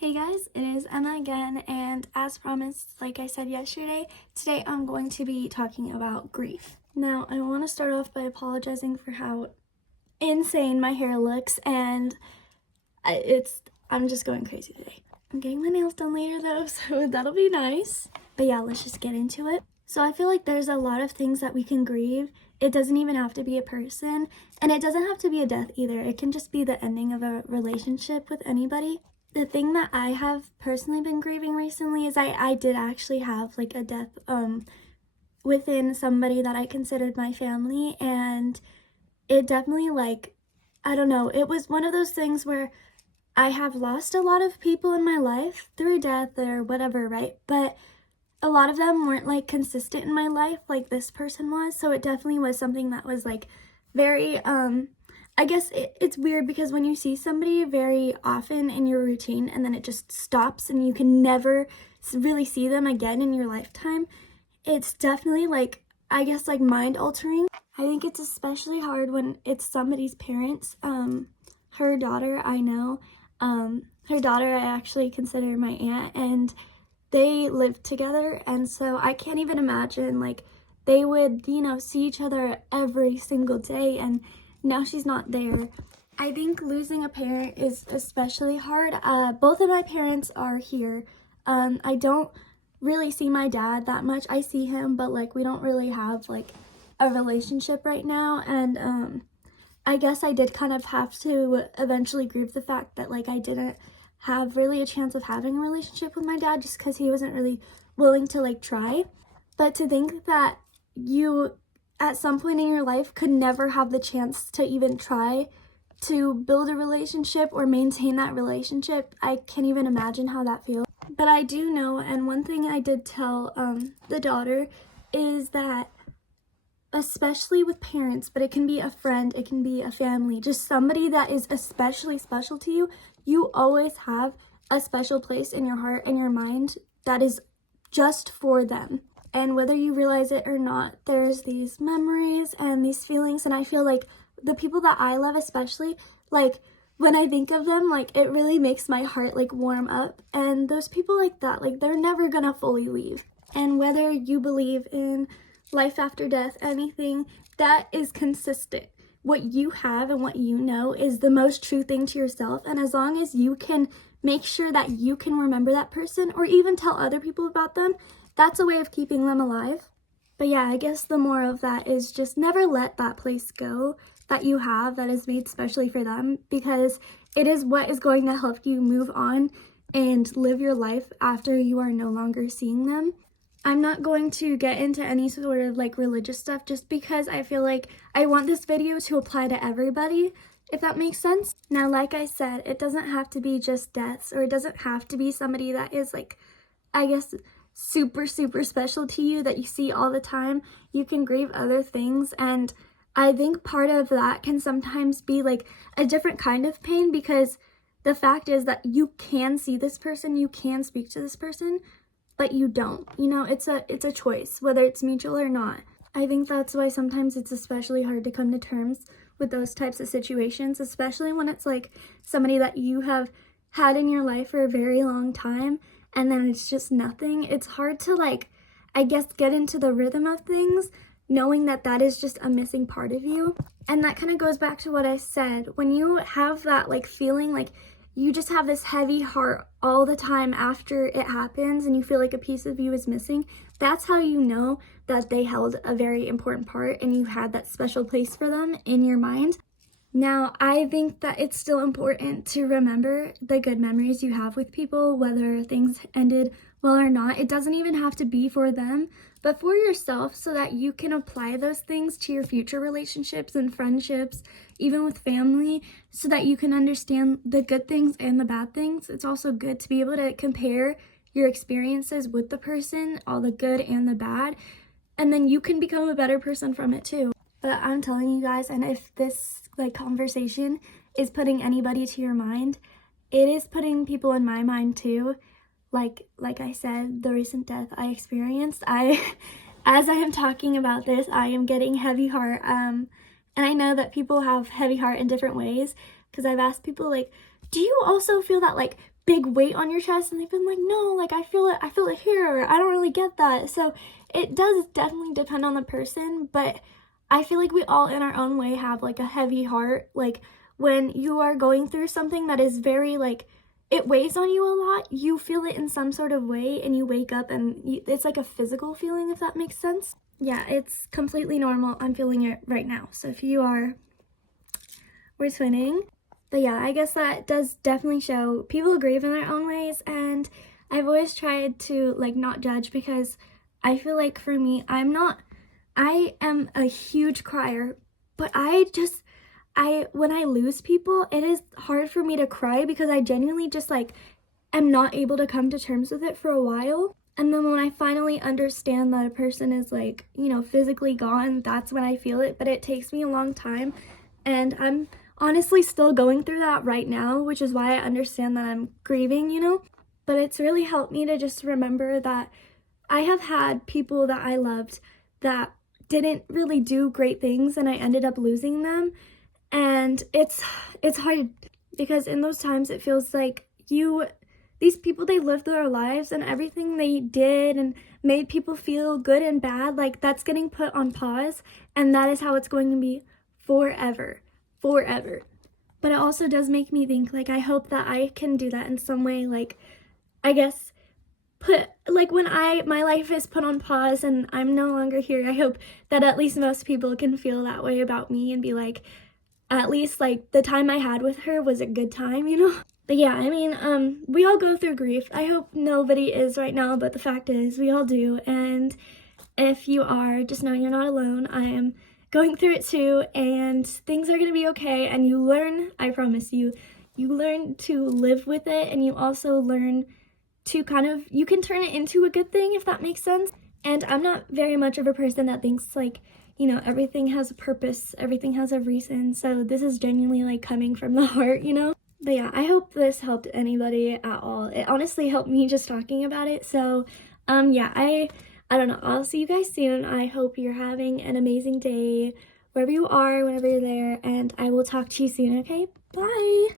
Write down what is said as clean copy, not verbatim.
Hey guys, it is Emma again, and as promised, like I said yesterday, today I'm going to be talking about grief. Now, I want to start off by apologizing for how insane my hair looks, and I'm just going crazy today. I'm getting my nails done later though, so that'll be nice. But yeah, let's just get into it. So I feel like there's a lot of things that we can grieve. It doesn't even have to be a person, and it doesn't have to be a death either. It can just be the ending of a relationship with anybody. The thing that I have personally been grieving recently is I did actually have like a death within somebody that I considered my family, and it definitely, like, I don't know, it was one of those things where I have lost a lot of people in my life through death or whatever, right? But a lot of them weren't like consistent in my life like this person was, so it definitely was something that was like very I guess it's weird because when you see somebody very often in your routine and then it just stops and you can never really see them again in your lifetime, it's definitely like, I guess, like mind altering. I think it's especially hard when it's somebody's parents. Her daughter, I know, her daughter I actually consider my aunt, and they lived together, and so I can't even imagine, like, they would, see each other every single day, and now she's not there. I think losing a parent is especially hard. Both of my parents are here. I don't really see my dad that much. I see him, but like we don't really have like a relationship right now, and I guess I did kind of have to eventually grieve the fact that like I didn't have really a chance of having a relationship with my dad just because he wasn't really willing to like try. But to think that you at some point in your life could never have the chance to even try to build a relationship or maintain that relationship, I can't even imagine how that feels. But I do know, and one thing I did tell the daughter is that, especially with parents, but it can be a friend, it can be a family, just somebody that is especially special to you, you always have a special place in your heart and your mind that is just for them. And whether you realize it or not, there's these memories and these feelings, and I feel like the people that I love especially, like, when I think of them, like, it really makes my heart, like, warm up. And those people like that, like, they're never gonna fully leave. And whether you believe in life after death, anything, that is consistent. What you have and what you know is the most true thing to yourself. And as long as you can make sure that you can remember that person or even tell other people about them, that's a way of keeping them alive. But yeah, I guess the moral of that is just never let that place go that you have that is made specially for them, because it is what is going to help you move on and live your life after you are no longer seeing them. I'm not going to get into any sort of like religious stuff just because I feel like I want this video to apply to everybody, if that makes sense. Now, like I said, it doesn't have to be just deaths, or it doesn't have to be somebody that is like, I guess, super special to you that you see all the time. You can grieve other things, and I think part of that can sometimes be like a different kind of pain, because the fact is that you can see this person, you can speak to this person, but you don't. It's a choice, whether it's mutual or not. I think that's why sometimes it's especially hard to come to terms with those types of situations, especially when it's like somebody that you have had in your life for a very long time, and then it's just nothing. It's hard to, like, I guess, get into the rhythm of things, knowing that that is just a missing part of you. And that kind of goes back to what I said. When you have that, like, feeling like you just have this heavy heart all the time after it happens and you feel like a piece of you is missing, that's how you know that they held a very important part and you had that special place for them in your mind. Now, I think that it's still important to remember the good memories you have with people, whether things ended well or not. It doesn't even have to be for them, but for yourself, so that you can apply those things to your future relationships and friendships, even with family, so that you can understand the good things and the bad things. It's also good to be able to compare your experiences with the person, all the good and the bad, and then you can become a better person from it too. But I'm telling you guys, and if this like conversation is putting anybody to your mind, it is putting people in my mind too. Like I said, the recent death I experienced, as I am talking about this, I am getting heavy heart. And I know that people have heavy heart in different ways, because I've asked people, like, do you also feel that like big weight on your chest, and they've been like, no, like I feel it here, or I don't really get that. So it does definitely depend on the person, but I feel like we all in our own way have like a heavy heart. Like when you are going through something that is very like, it weighs on you a lot, you feel it in some sort of way, and you wake up and it's like a physical feeling, if that makes sense. Yeah, it's completely normal. I'm feeling it right now. So if you are, we're twinning. But yeah, I guess that does definitely show people grieve in their own ways, and I've always tried to like not judge, because I feel like for me, I am a huge crier, but when I lose people, it is hard for me to cry, because I genuinely just like am not able to come to terms with it for a while. And then when I finally understand that a person is like, you know, physically gone, that's when I feel it. But it takes me a long time, and I'm honestly still going through that right now, which is why I understand that I'm grieving, you know. But it's really helped me to just remember that I have had people that I loved that didn't really do great things, and I ended up losing them. And it's hard, because in those times it feels like these people, they lived their lives, and everything they did and made people feel good and bad, like that's getting put on pause, and that is how it's going to be forever. But it also does make me think, like, I hope that I can do that in some way, like, I guess when my life is put on pause and I'm no longer here, I hope that at least most people can feel that way about me and be like, at least like the time I had with her was a good time, you know? But yeah, I mean, we all go through grief. I hope nobody is right now, but the fact is we all do. And if you are, just know you're not alone. I am going through it too, and things are gonna be okay. And you learn, I promise you, you learn to live with it, and you also learn to you can turn it into a good thing, if that makes sense. And I'm not very much of a person that thinks like, you know, everything has a purpose, everything has a reason. So this is genuinely like coming from the heart, you know? But yeah, I hope this helped anybody at all. It honestly helped me just talking about it. So yeah, I don't know. I'll see you guys soon. I hope you're having an amazing day wherever you are, whenever you're there, and I will talk to you soon, okay? Bye!